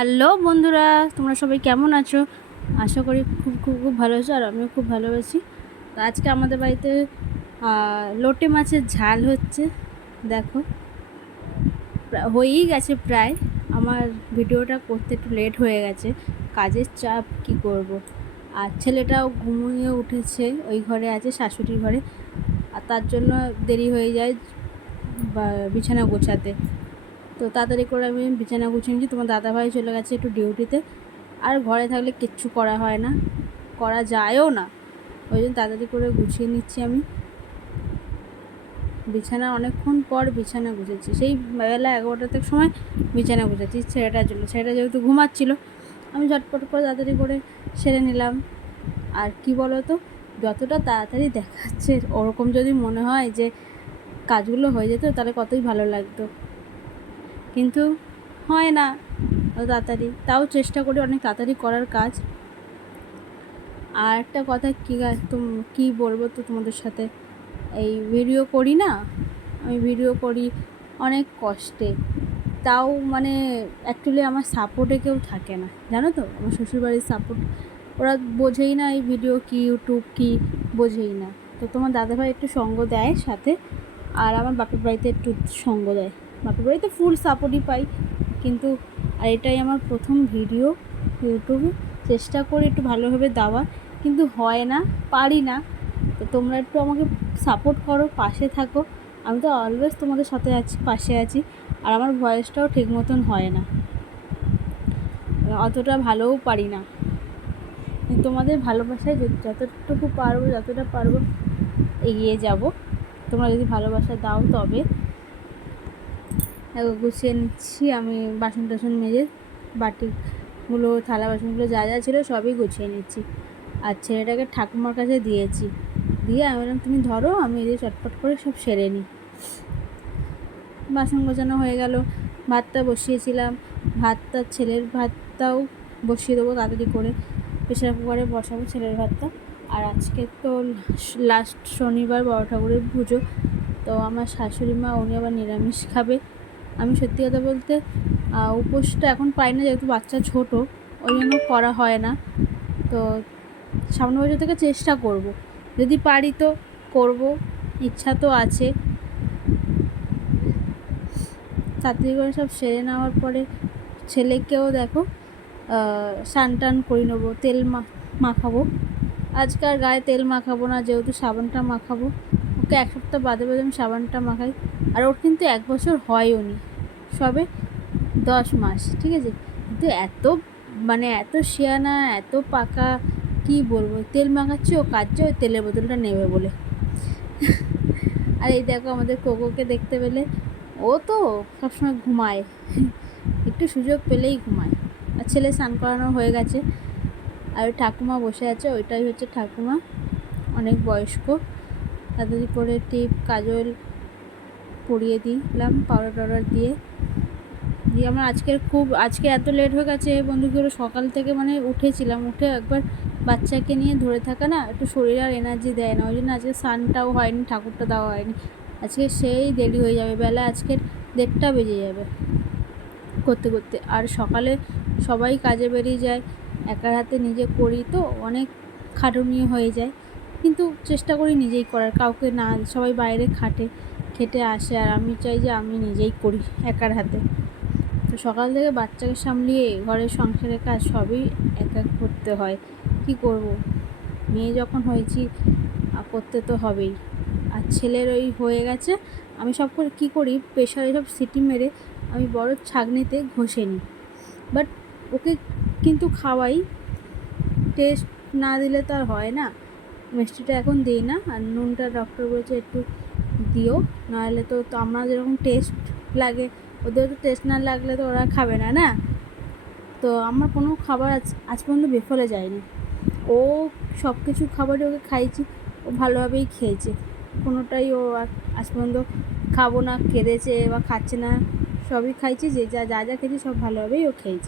Hello বন্ধুরা, তোমরা সবাই কেমন আছো? আশা করি খুব খুব খুব ভালো আছো, আর আমিও খুব ভালোবাসি। তো আজকে আমাদের বাড়িতে লোটে মাছের ঝাল হচ্ছে। দেখো, হয়েই গেছে প্রায়। আমার ভিডিওটা করতে একটু লেট হয়ে গেছে, কাজের চাপ, কি করব। আর ছেলেটাও ঘুমিয়ে উঠেছে, ওই ঘরে আছে, শাশুড়ির ঘরে, আর তার জন্য দেরি হয়ে যায় বিছানা গোছাতে। তো তাড়াতাড়ি করে আমি বিছানা গুছিয়ে নিচ্ছি। তোমার দাদাভাই চলে গেছে একটু ডিউটিতে, আর ঘরে থাকলে কিচ্ছু করা হয় না, করা যায়ও না। ওই জন্য তাড়াতাড়ি করে গুছিয়ে নিচ্ছি আমি বিছানা। অনেকক্ষণ পর বিছানা গুছেছি, সেই বেলা 11টার সময় বিছানা গুছেছি ছেলেটার জন্য। ছেলেটা যেহেতু ঘুমাচ্ছিল, আমি ঝটপট করে তাড়াতাড়ি করে সেরে নিলাম। আর কি বলো তো, যতটা তাড়াতাড়ি দেখাচ্ছে, ওরকম যদি মনে হয় যে কাজগুলো হয়ে যেত তাহলে কতই ভালো লাগতো, কিন্তু হয় না তাড়াতাড়ি। তাও চেষ্টা করি অনেক তাড়াতাড়ি করার কাজ। আর একটা কথা, কী বলবো তো তোমাদের সাথে, এই ভিডিও করি না, আমি ভিডিও করি অনেক কষ্টে। তাও মানে অ্যাকচুয়ালি আমার সাপোর্টে কেউ থাকে না, জানো তো। আমার শ্বশুরবাড়ির সাপোর্ট ওরা বোঝেই না, এই ভিডিও কি, ইউটিউব কি, বোঝেই না। তো তোমার দাদাভাই একটু সঙ্গ দেয় সাথে, আর আমার বাপের বাড়িতে একটু সঙ্গ দেয়। বাপের বাড়িতে ফুল সাপোর্টই পাই, কিন্তু আর এটাই আমার প্রথম ভিডিও ইউটিউবে। চেষ্টা করি একটু ভালোভাবে দেওয়ার, কিন্তু হয় না, পারি না। তো তোমরা একটু আমাকে সাপোর্ট করো, পাশে থাকো। আমি তো অলওয়েজ তোমাদের সাথে আছি, পাশে আছি। আর আমার ভয়েসটাও ঠিক মতন হয় না, অতটা ভালোও পারি না। তোমাদের ভালোবাসায় যতটুকু পারবো, যতটা পারবো এগিয়ে যাব। তোমরা যদি ভালোবাসা দাও তবে। গুছিয়ে নিচ্ছি আমি, বাসন টাসন মেজে, বাটিগুলো, থালা বাসনগুলো যা যা ছিল সবই গুছিয়ে নিচ্ছি। আর ছেলেটাকে ঠাকুমার কাছে দিয়েছি, দিয়ে আমি বললাম তুমি ধরো, আমি এই যে চটপট করে সব সেরে নিই। বাসন গোছানো হয়ে গেল, ভাতটা বসিয়েছিলাম, ছেলের ভাতটাও বসিয়ে দেবো তাড়াতাড়ি করে, প্রেশার কুকারে বসাবো ছেলের ভাতটা। আর আজকে তো লাস্ট শনিবার, বড় ঠাকুরের পুজো। তো আমার শাশুড়ি মা, উনি আবার নিরামিষ খাবে। আমি সত্যি কথা বলতে উপোসটা এখন পাই না, যেহেতু বাচ্চা ছোট, ওই জন্য করা হয় না। তো সামনের বছর থেকে চেষ্টা করব, যদি পারি তো করব, ইচ্ছা তো আছে। তাড়াতাড়ি করে সব সেরে নেওয়ার পরে ছেলেকেও দেখো স্নান টান করে নেবো, তেল মাখাবো। আজকাল গায়ে তেল মাখাবো না, যেহেতু সাবানটা মাখাবো। ওকে এক সপ্তাহ বাদে বাদে আমি সাবানটা মাখাই। আর ওর কিন্তু 1 বছর হয়ও নি, সবে 10 মাস, ঠিক আছে। কিন্তু এত শিয়ানা, এত পাকা, কি বলবো। তেল মাখাচ্ছি, ও কাটছে, ওই তেলের বোতলটা নেবে বলে। আর এই দেখো আমাদের কোকোকে দেখতে পেলে, ও তো সবসময় ঘুমায়, একটু সুযোগ পেলেই ঘুমায়। আর ছেলে স্নান করানো হয়ে গেছে, আর ঠাকুমা বসে আছে, ওইটাই হচ্ছে ঠাকুমা, অনেক বয়স্ক। তাড়াতাড়ি করে টিপ, কাজল পরিয়ে দিলাম, পাউডার টাউডার দিয়ে আমার আজকে এত লেট হয়ে গেছে বন্ধুগুলো। সকাল থেকে মানে উঠেছিলাম, উঠে একবার বাচ্চাকে নিয়ে ধরে থাকা না, একটু শরীর আর এনার্জি দেয় না। ওই জন্য আজকে স্নানটাও হয়নি, ঠাকুরটা দেওয়া হয়নি। আজকে সেই দেরি হয়ে যাবে, বেলা আজকে 1:30 বেজে যাবে করতে করতে। আর সকালে সবাই কাজে বেরিয়ে যায়, একার হাতে নিজে করি তো অনেক খাটুনি হয়ে যায়, কিন্তু চেষ্টা করি নিজেই করার, কাউকে না। সবাই বাইরে খেটে আসে, আর আমি চাই যে আমি নিজেই করি একার হাতে। তো সকাল থেকে বাচ্চাকে সামলিয়ে ঘরের সংসারের কাজ সবই একা করতে হয়, কি করব। মেয়ে যখন হয়েছি করতে তো হবেই। আর ছেলের ওই হয়ে গেছে, আমি সব করে কী করি, প্রেশারে সব সিটি মেরে আমি বড় ছাঁকনিতে ঘষে নিই। বাট ওকে কিন্তু খাওয়াই, টেস্ট না দিলে তো আর হয় না। মিষ্টিটা এখন দিই না, আর নুনটা ডক্টর বলেছে একটু দিও, নাহলে তো আমরা যেরকম টেস্ট লাগে, ওদের তো টেস্ট না লাগলে তো ওরা খাবে না, না। তো আমার কোনো খাবার আজ পর্যন্ত বিফলে যায়নি। ও সব কিছু খাবারই ওকে খাইয়েছি, ও ভালোভাবেই খেয়েছে, কোনোটাই ও আজ পর্যন্ত খাবো না কেঁদেছে বা খাচ্ছে না, সবই খাইছি, যা যা খেয়েছি সব ভালোভাবেই ও খেয়েছে।